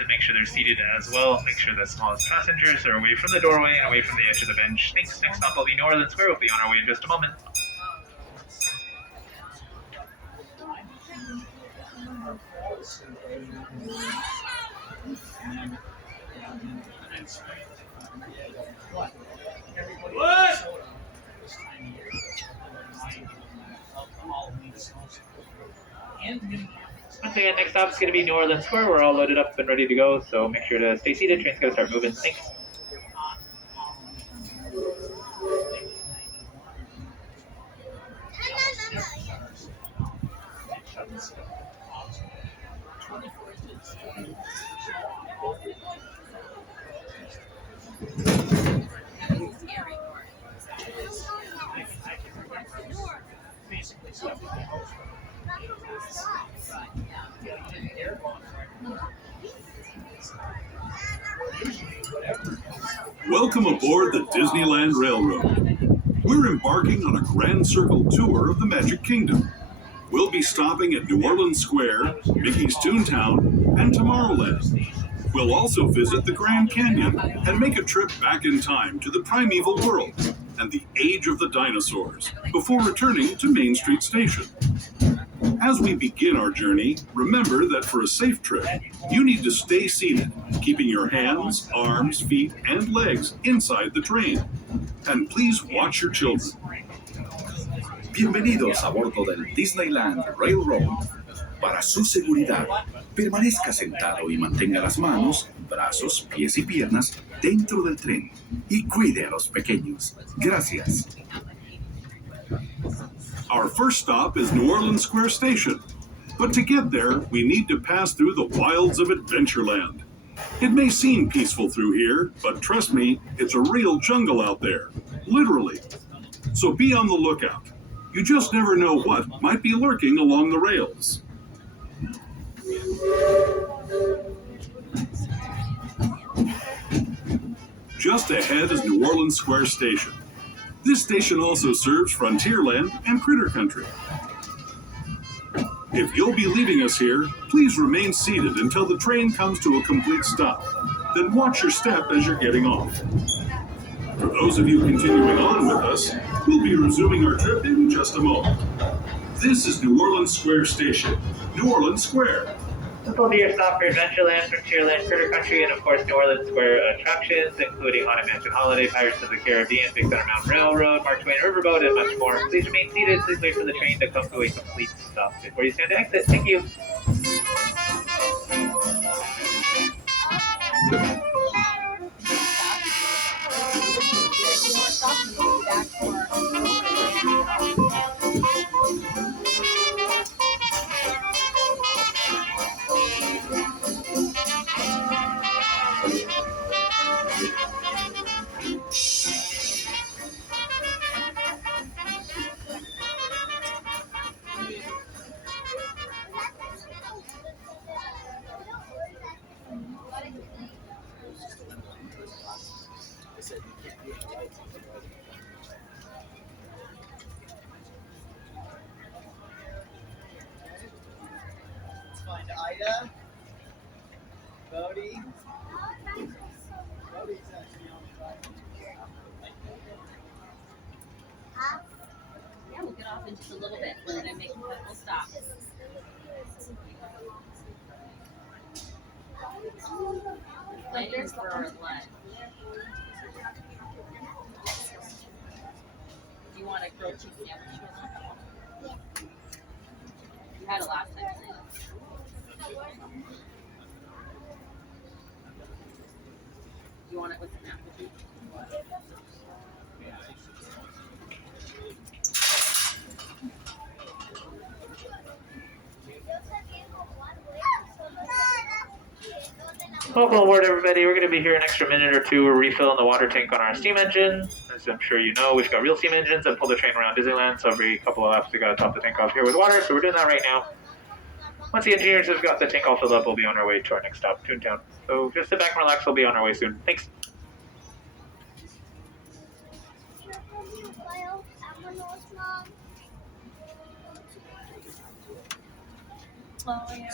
and make sure they're seated as well. Make sure the smallest passengers are away from the doorway and away from the edge of the bench. Thanks. Next stop will be New Orleans Square. We'll be on our way in just a moment. What? Once again, next stop is going to be New Orleans Square. We're all loaded up and ready to go, so make sure to stay seated. Train's going to start moving. Thanks. Welcome aboard the Disneyland Railroad. We're embarking on a grand circle tour of the Magic Kingdom. We'll be stopping at New Orleans Square, Mickey's Toontown, and Tomorrowland. We'll also visit the Grand Canyon and make a trip back in time to the primeval world and the age of the dinosaurs before returning to Main Street Station. As we begin our journey, remember that for a safe trip, you need to stay seated, keeping your hands, arms, feet, and legs inside the train. And please watch your children. Bienvenidos a bordo del Disneyland Railroad. Para su seguridad, permanezca sentado y mantenga las manos, brazos, pies y piernas dentro del tren y cuide a los pequeños. Gracias. Our first stop is New Orleans Square Station. But to get there, we need to pass through the wilds of Adventureland. It may seem peaceful through here, but trust me, it's a real jungle out there. Literally. So be on the lookout. You just never know what might be lurking along the rails. Just ahead is New Orleans Square Station. This station also serves Frontierland and Critter Country. If you'll be leaving us here, please remain seated until the train comes to a complete stop. Then watch your step as you're getting off. For those of you continuing on with us, we'll be resuming our trip in just a moment. This is New Orleans Square Station. New Orleans Square. This will be your stop for Adventureland, Frontierland, Critter Country, and of course New Orleans Square attractions, including Haunted Mansion Holiday, Pirates of the Caribbean, Big Thunder Mountain Railroad, Mark Twain Riverboat, and much more. Please remain seated. Please wait for the train to come to a complete stop before you stand to exit. Thank you. Let's find Ida. Bodie. Bodie's actually on the right. Yeah, we'll get off in just a little bit. We're gonna make a couple stops. Later for lunch. Do you want a grilled cheese sandwich for lunch? You had it last time. Do you want it with some apple juice? Welcome aboard, everybody. We're going to be here an extra minute or two. We're refilling the water tank on our steam engine. As I'm sure you know, we've got real steam engines that pull the train around Disneyland, so every couple of laps we got to top the tank off here with water, so we're doing that right now. Once the engineers have got the tank all filled up, we'll be on our way to our next stop, Toontown. So just sit back and relax. We'll be on our way soon. Thanks. Oh, yeah.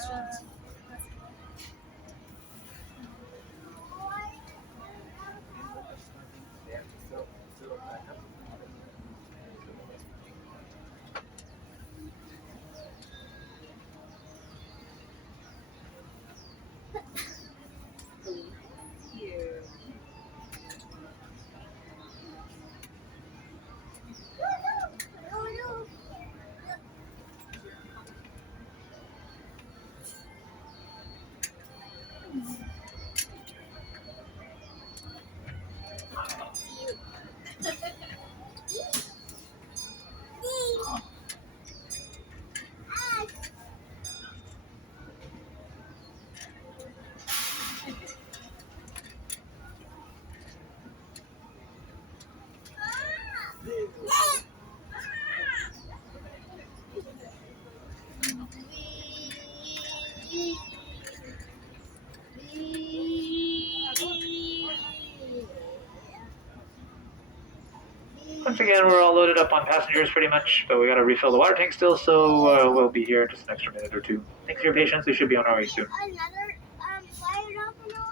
Once again, we're all loaded up on passengers pretty much, but we gotta refill the water tank still, so we'll be here in just an extra minute or two. Thanks for your patience. We should be on our way soon. Another fire domino?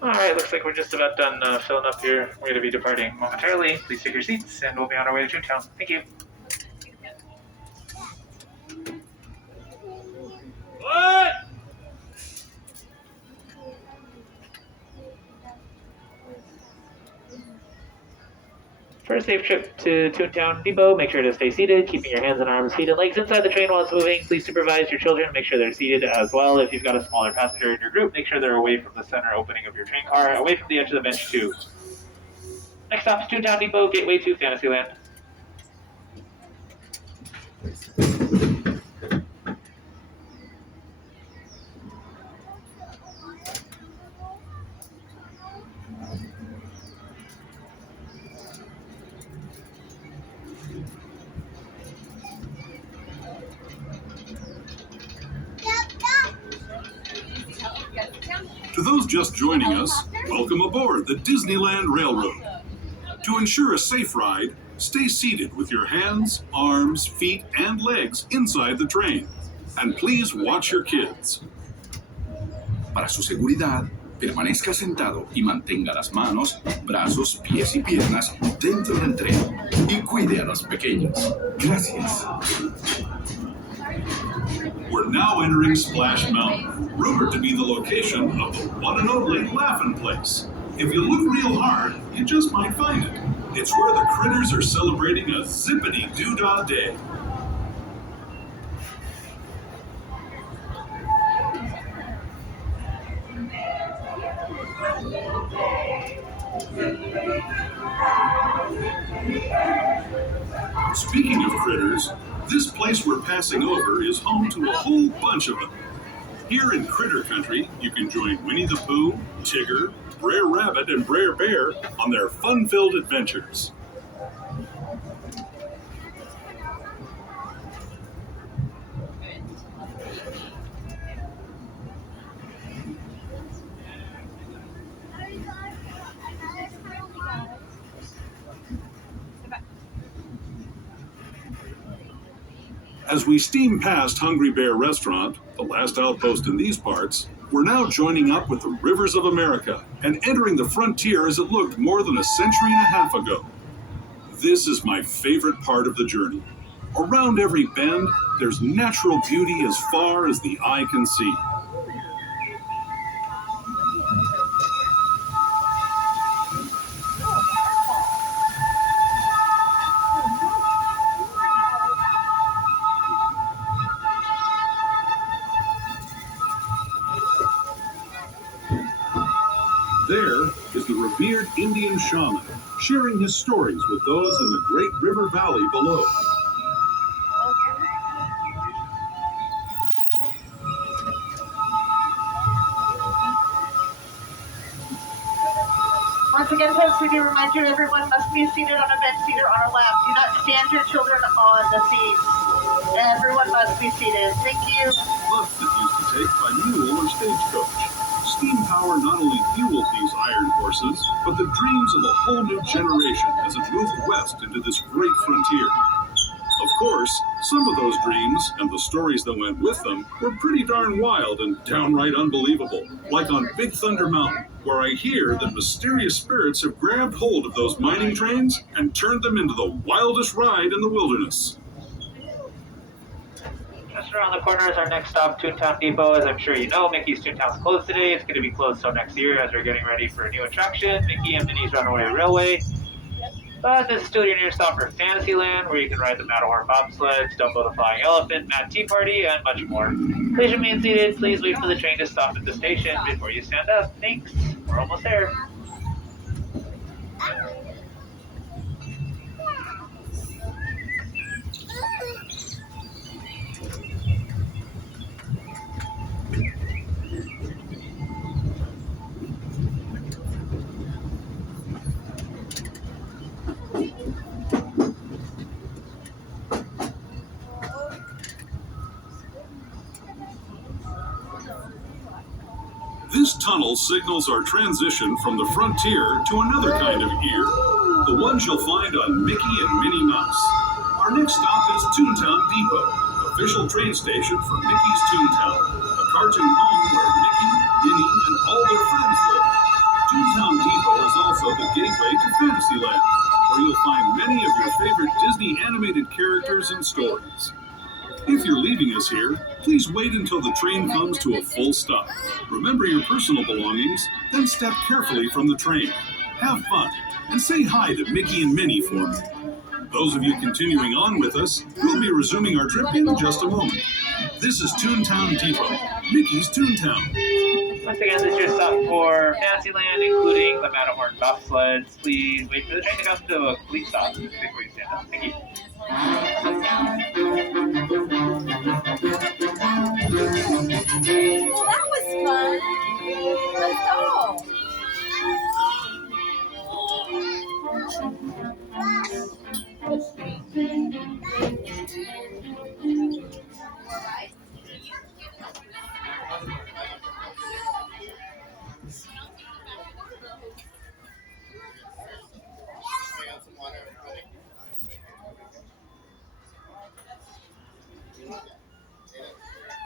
Alright, looks like we're just about done filling up here. We're going to be departing momentarily. Please take your seats, and we'll be on our way to Toontown. Thank you. What? For a safe trip to Toontown Depot, make sure to stay seated, keeping your hands and arms, feet, and legs inside the train while it's moving. Please supervise your children. Make sure they're seated as well. If you've got a smaller passenger in your group, make sure they're away from the center opening of your train car, away from the edge of the bench too. Next stop is Toontown Depot, gateway to Fantasyland. To those just joining us, welcome aboard the Disneyland Railroad. To ensure a safe ride, stay seated with your hands, arms, feet, and legs inside the train. And please watch your kids. Para su seguridad, permanezca sentado y mantenga las manos, brazos, pies y piernas dentro del tren. Y cuide a los pequeños. Gracias. We're now entering Splash Mountain, rumored to be the location of the one and only Laugh-In Place. If you look real hard, you just might find it. It's where the critters are celebrating a zippity-doo-dah day. Speaking of critters, this place we're passing over is home to a whole bunch of them. Here in Critter Country, you can join Winnie the Pooh, Tigger, Brer Rabbit, and Brer Bear on their fun-filled adventures. As we steam past Hungry Bear Restaurant, the last outpost in these parts, we're We're now joining up with the rivers of America and entering the frontier as it looked more than a century and a half ago. This is my favorite part of the journey. Around every bend, there's natural beauty as far as the eye can see. There is the revered Indian shaman, sharing his stories with those in the great river valley below. Once again, folks, we do remind you everyone must be seated on a bench seat or on a lap. Do not stand your children on the seats. Everyone must be seated. Thank you. Buses used to take by mule or stagecoach. Steam power not only fueled these iron horses, but the dreams of a whole new generation as it moved west into this great frontier. Of course, some of those dreams and the stories that went with them were pretty darn wild and downright unbelievable, like on Big Thunder Mountain, where I hear that mysterious spirits have grabbed hold of those mining trains and turned them into the wildest ride in the wilderness. Just around the corner is our next stop, Toontown Depot. As I'm sure you know, Mickey's Toontown's closed today. It's going to be closed till next year as we're getting ready for a new attraction, Mickey and Minnie's Runaway Railway. But this is still your nearest stop for Fantasyland, where you can ride the Matterhorn bobsleds, Dumbo the Flying Elephant, Mad Tea Party, and much more. Please remain seated. Please wait for the train to stop at the station before you stand up. Thanks. We're almost there. This tunnel signals our transition from the frontier to another kind of ear, the ones you'll find on Mickey and Minnie Mouse. Our next stop is Toontown Depot, official train station for Mickey's Toontown, a cartoon home where Mickey, Minnie, and all their friends live. Toontown Depot is also the gateway to Fantasyland, where you'll find many of your favorite Disney animated characters and stories. If you're leaving us here, please wait until the train comes to a full stop. Remember your personal belongings, then step carefully from the train. Have fun, and say hi to Mickey and Minnie for me. Those of you continuing on with us, we'll be resuming our trip in just a moment. This is Toontown Depot, Mickey's Toontown. Once again, this is your stop for Fantasyland, including the Matterhorn bobsleds. Please wait for the train to come to a complete stop before you stand up. Thank you. Well, that was fun. Let's go.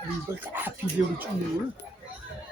이걸 다 비디오로 찍는 거야?